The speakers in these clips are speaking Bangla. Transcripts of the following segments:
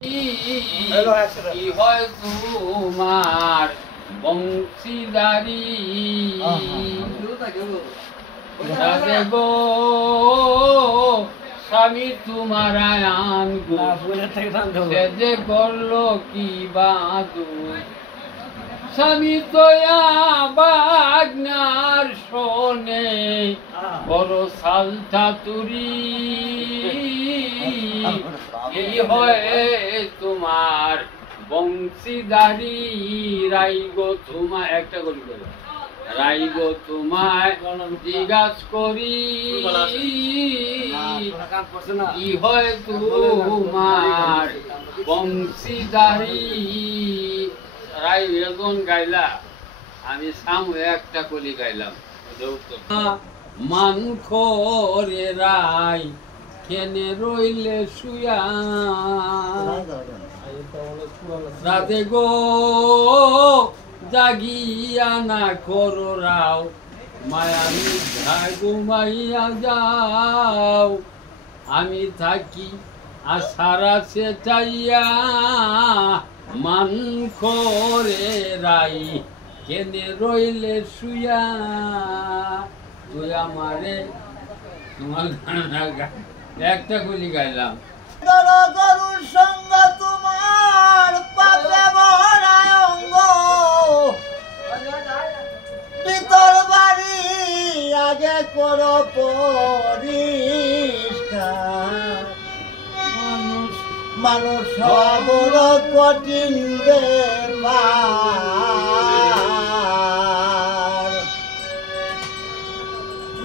কি হয় তোমার বংশীদারি গো স্বামী তোমার আয়ান যে করলো কি বাদু স্বামী তোয়া বাগনার শোনে বড় সালটা তুরি এই হয় তোমার বংশীদারি রাইগো তোমায় একটা করি বলো রাইগো তোমায় জিজ্ঞাস করি কি হয় তোমার বংশীদারি রাই এজন গাইলা আমি সামনে একটা কলি গাইলাম মান করে রাই কেনে রইলে শুয়া রাতে গো জাগিয়া না করো রাও মায়ামি ঘুমাইয়া যাও আমি থাকি আশারা সে চাইয়া মান করে রাই কেনে রইলে শুয়া তুই আমারে তোমার একটা গুলি গাইলাম গরুর সঙ্গ তোমার পাপে ভরায় অঙ্গ ভিতর বাড়ি আগে করো পরিষ্কার মানুষ বড় কঠিন ব্যাপার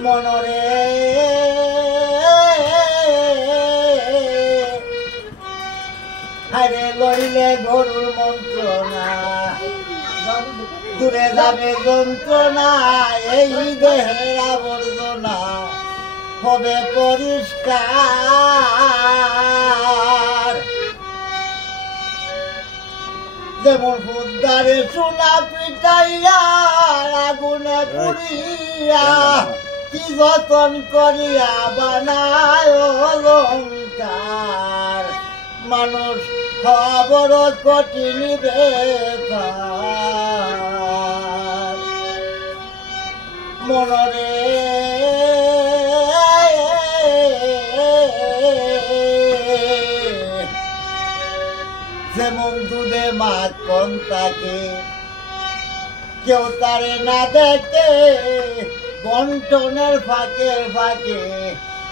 মনরে হারে লইলে গরুর মন্ত্রণা দূরে যাবে যন্ত্রণা এই দেহের আবর্জনা হবে পরিষ্কার যেমন ফুদ্দারে সোনা পিটাইয়া আগুনে পুড়িয়া কি যতন করিয়া বানায় অলংকার মানুষ খবর কঠিন ব্যাপার মনরে যেমন দুধে মাখন থাকে কেউ তারে না দেখে বন্টনের ফাঁকে ফাঁকে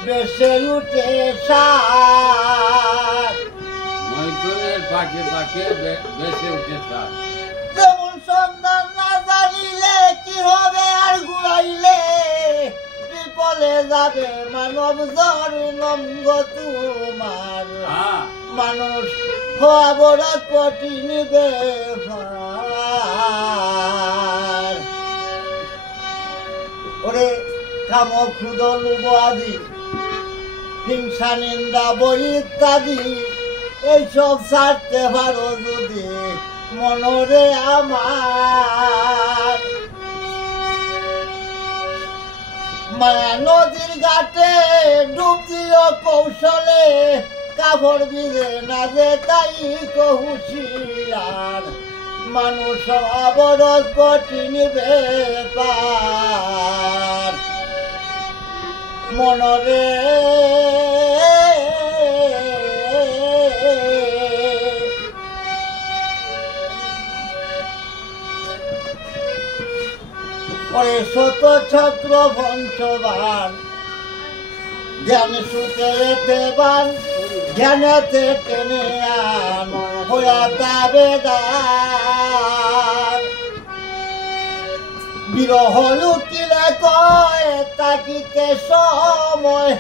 বেসে উঠে সার ফাঁকে ফাঁকে বেসে উঠে সার যেমন সন্ধান না জানিলে কি হবে আর ঘুরাইলে বিপলে যাবে মানব জ্বর নঙ্গ তোমার মানুষ হওয়া বড় কঠিন ব্যাপার ওরে কাম ক্ষুদ লোভ আদি হিংসা নিন্দা বই ইত্যাদি এইসব ছাড়তে পারো যদি মনরে আমার মায়া নদীর ঘাটে ডুব দিও কৌশলে কাপড় বিজে না যে তাই হুঁশিয়ার মানুষ অবরোধ কঠিন ব্যাপার মনরে পরে শত চক্র পঞ্চবান জ্ঞান সুখে বান জ্ঞানেতে টেনে আন হইয়া দাবেদার বিরহ লুকিলে কয় তাকিতে সময়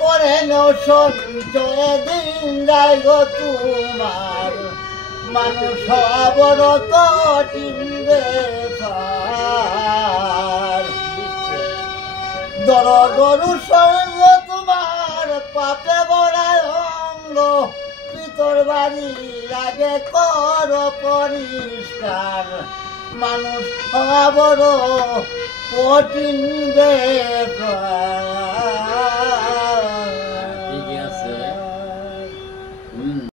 করে নেও সঞ্চয়ে দিন যায় গো তোমার মানুষ বড় কঠিন ব্যাপার দর গরু সঙ্গ তোমার পাপে বড়ায় অঙ্গ ভিতর বাড়ি আগে কর পরিষ্কার মানুষ বড় কঠিন ব্যাপার